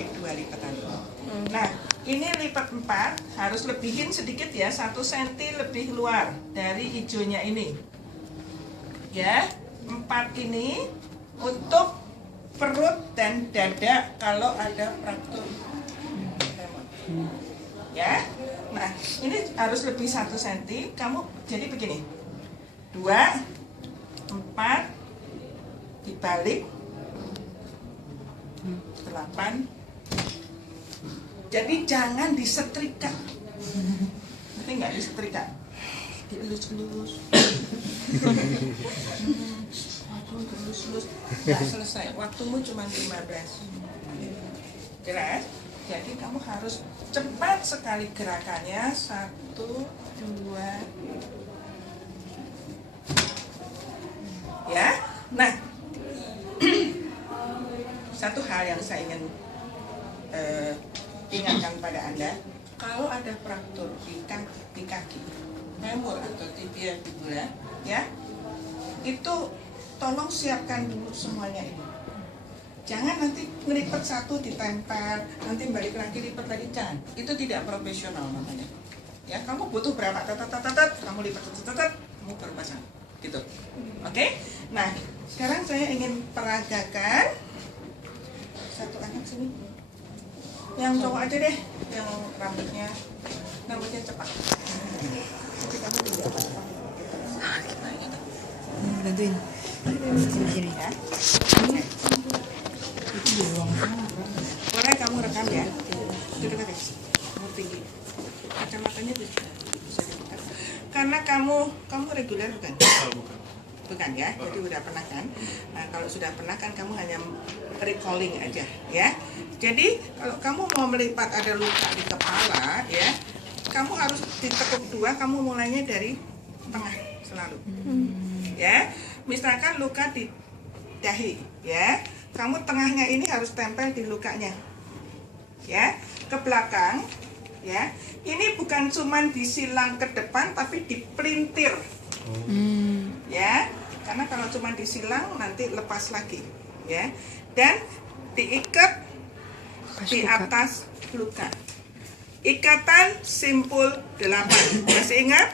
pakai 2 lipatan. Nah, ini lipat 4 harus lebihin sedikit ya, 1 cm lebih luar dari hijaunya ini. Ya, 4 ini untuk perut dan dada kalau ada fraktur. Ya, nah ini harus lebih 1 cm. Kamu jadi begini, 2, 4 dibalik 8. Jadi jangan disetrika. Nanti nggak disetrika, dielus-elus. Waduh, dielus-elus. Nggak selesai. Waktumu cuma 15. Jelas? Jadi kamu harus cepat sekali gerakannya. 1, 2. Ya. Nah, satu hal yang saya ingin ingatkan pada Anda, kalau ada fraktur di kaki, femur atau tibia fibula, ya, itu tolong siapkan dulu semuanya ini. Jangan nanti ngelipat satu ditempel, nanti balik lagi lipat lagi, jangan. Itu tidak profesional namanya. Ya, kamu butuh berapa tatat, kamu lipat tatat, kamu baru pasang, gitu. Oke? Nah, sekarang saya ingin peragakan satu anak sini. Yang cowok aja deh, yang rambutnya cepat. Nanti kamu juga pasang. Bantuin. Sini Ya. Boleh kamu rekam ya. Duduk aja. Kamu tinggi. Kacamatanya bisa dibuka. Karena kamu reguler bukan? Bukan ya. Jadi udah pernah kan? Nah, kalau sudah pernah kan kamu hanya recalling aja ya. Jadi kalau kamu mau melipat ada luka di kepala ya, kamu harus ditekuk 2, kamu mulainya dari tengah selalu. Ya. Misalkan luka di dahi ya, kamu tengahnya ini harus tempel di lukanya ya, ke belakang ya. Ini bukan cuman disilang ke depan tapi dipelintir ya, karena kalau cuma disilang nanti lepas lagi ya, dan diikat di atas luka. Ikatan simpul 8, masih ingat?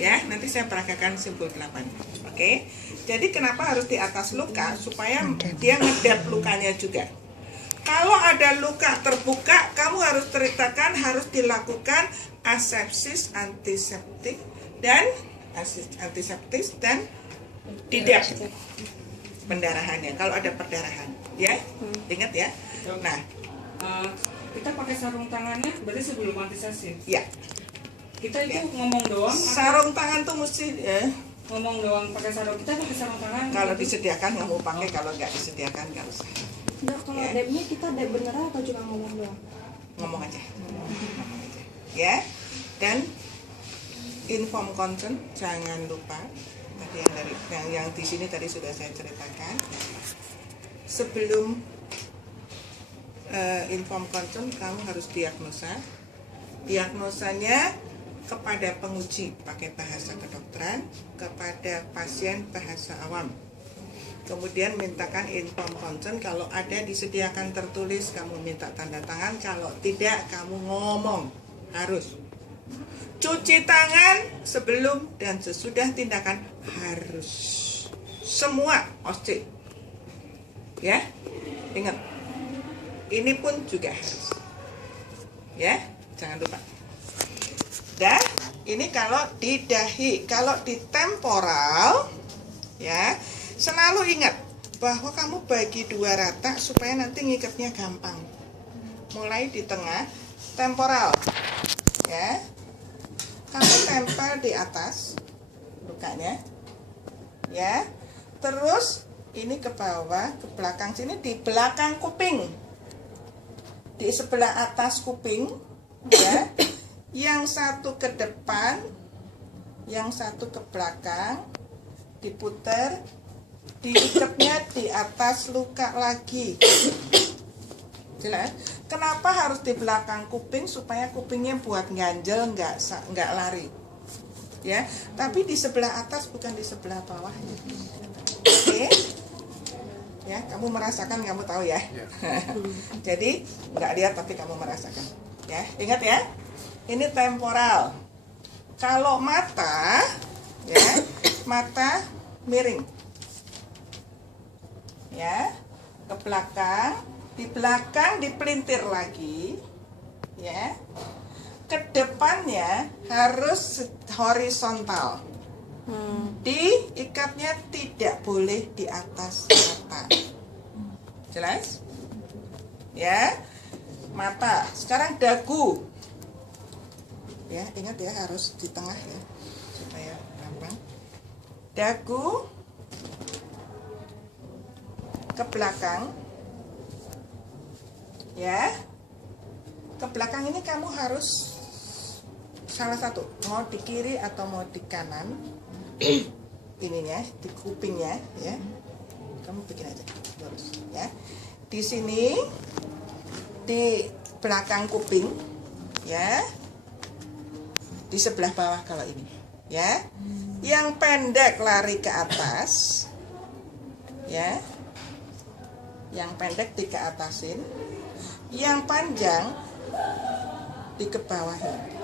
Ya, nanti saya peragakan simpul 8. Oke. Jadi kenapa harus di atas luka? Supaya dia ngedap lukanya juga. Kalau ada luka terbuka, kamu harus ceritakan, harus dilakukan asepsis antiseptik dan didap pendarahannya. Kalau ada perdarahan, ya, ingat ya. Nah, kita pakai sarung tangannya berarti sebelum antisepsi. ya. Kita itu Ya. ngomong doang. Sarung tangan tuh mesti Ngomong doang pakai sarung. Kita pakai sarung tangan. kalau disediakan kamu pakai, kalau nggak disediakan nggak usah. Nah, kalau Ya. debnya kita deb beneran atau cuma ngomong doang? Ngomong aja. Ngomong aja. Ya. Dan inform concern jangan lupa. Tadi yang di sini tadi sudah saya ceritakan. Sebelum inform concern kamu harus diagnosa. Diagnosanya kepada penguji pakai bahasa kedokteran, kepada pasien bahasa awam. Kemudian mintakan inform consent, kalau ada disediakan tertulis kamu minta tanda tangan, kalau tidak kamu ngomong. Harus cuci tangan sebelum dan sesudah tindakan, harus semua OSCE ya, ingat ini pun juga harus ya, jangan lupa. Dan ini kalau di dahi, kalau di temporal ya, selalu ingat bahwa kamu bagi 2 rata supaya nanti ngikatnya gampang. Mulai di tengah temporal ya, kamu tempel di atas lukanya ya, terus ini ke bawah, ke belakang sini, di belakang kuping, di sebelah atas kuping ya. Yang satu ke depan, yang satu ke belakang, diputer, diikatnya di atas luka lagi. Jelas? Kenapa harus di belakang kuping? Supaya kupingnya buat ganjel, nggak lari. Ya, tapi di sebelah atas bukan di sebelah bawah. Oke? Ya, kamu merasakan, kamu tahu ya. Ya. Jadi nggak lihat tapi kamu merasakan. Ya, ingat ya. Ini temporal. Kalau mata, ya, mata miring. Ya, ke belakang, di belakang dipelintir lagi. Ya. Ke depannya harus horizontal. Diikatnya tidak boleh di atas mata. Jelas? Ya. Mata. Sekarang dagu. Ya, ingat ya harus di tengah ya supaya gampang. Dagu ke belakang. Ya. Ke belakang ini kamu harus salah satu, mau di kiri atau mau di kanan. Ininya di kupingnya ya, kamu bikin aja lurus ya. Di sini di belakang kuping ya, di sebelah bawah kalau ini ya. Yang pendek lari ke atas ya, yang pendek di keatasin, yang panjang di kebawahin.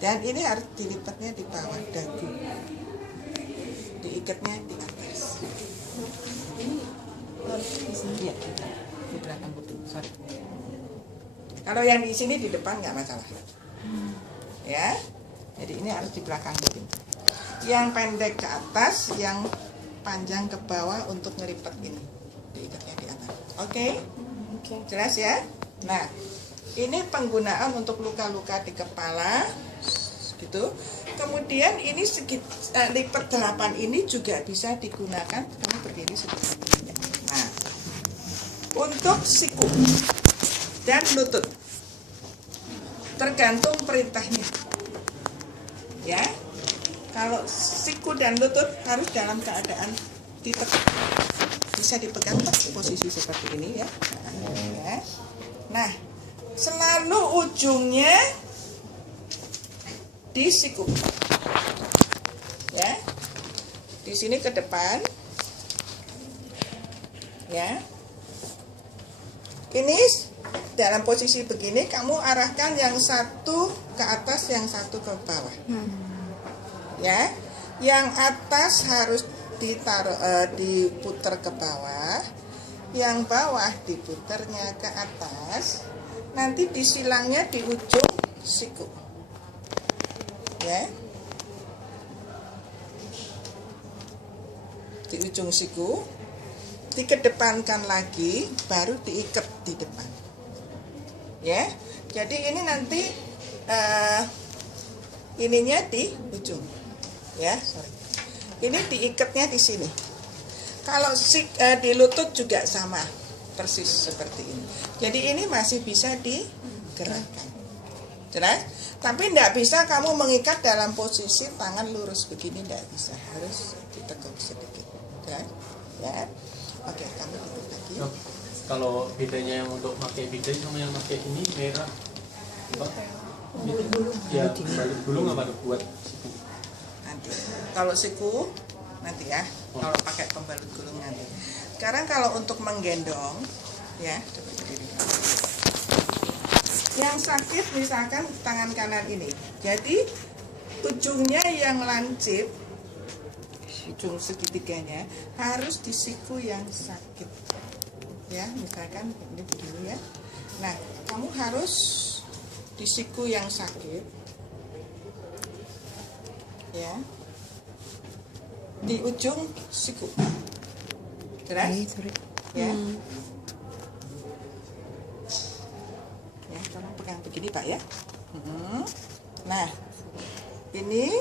Dan ini harus dilipatnya di bawah dagu, diikatnya di atas. Iya, di belakang kuping. Sorry. Kalau yang di sini di depan nggak masalah. Ya, jadi ini harus di belakang kuping. Yang pendek ke atas, yang panjang ke bawah untuk ngelipat ini, diikatnya di atas. Oke? Jelas ya? Nah, ini penggunaan untuk luka-luka di kepala. Gitu. Kemudian ini lipat 8 ini juga bisa digunakan, kamu berdiri seperti ini. Nah, untuk siku dan lutut tergantung perintahnya. Ya. Kalau siku dan lutut harus dalam keadaan ditekuk. Bisa dipegang posisi seperti ini ya. Nah, selalu ujungnya di siku, ya, di sini ke depan, ya. Ini dalam posisi begini, kamu arahkan yang satu ke atas, yang satu ke bawah, ya. Yang atas harus diputar ke bawah, yang bawah diputarnya ke atas. Nanti disilangnya di ujung siku. Ya, di ujung siku dikedepankan lagi, baru diikat di depan. Ya, jadi ini nanti ininya di ujung. Ya, sorry. Ini diikatnya di sini. Kalau di lutut juga sama, persis seperti ini. Jadi ini masih bisa digerakkan. Jelas? Tapi tidak bisa kamu mengikat dalam posisi tangan lurus begini, tidak bisa, harus ditekuk sedikit. Ya. Oke, kamu tutup lagi. Kalau bedanya yang untuk pakai bidai sama yang pakai ini merah, ya balik gulung apa buat siku? Nanti. Kalau siku nanti ya. Kalau pakai pembalut gulung nanti. Sekarang kalau untuk menggendong, ya coba berdiri. Yang sakit misalkan tangan kanan ini, jadi ujungnya yang lancip, ujung segitiganya harus di siku yang sakit, ya. Misalkan ini begini ya. Nah, kamu harus di siku yang sakit, ya, di ujung siku, jelas? Ya. Ya, tolong pegang begini Pak ya. Nah, ini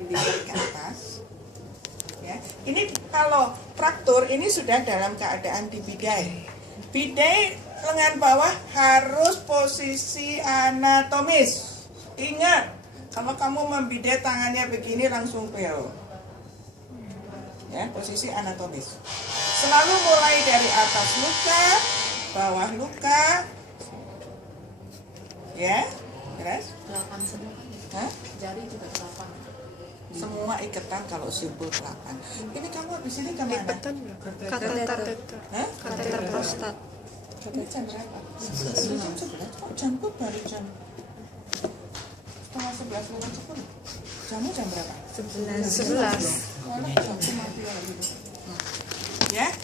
dilipat ke atas. Ya, ini kalau fraktur ini sudah dalam keadaan dibidai. Bidai lengan bawah harus posisi anatomis. Ingat, kalau kamu membidai tangannya begini langsung pel. Ya, posisi anatomis. Selalu mulai dari atas luka, bawah luka. Ya, jelas? 8 semua kan ya? Hah? Jari juga 8. Semua iketan kalau simpul 8. Ini kamu habis ini kemana? Kateter. Hah? Kateter prostat. Ini jam berapa? 11. Jam 11. Kok jamku baru jam setengah 11 lewat 10? Jamu jam berapa? 11. Malah jamku mati lagi. Ya?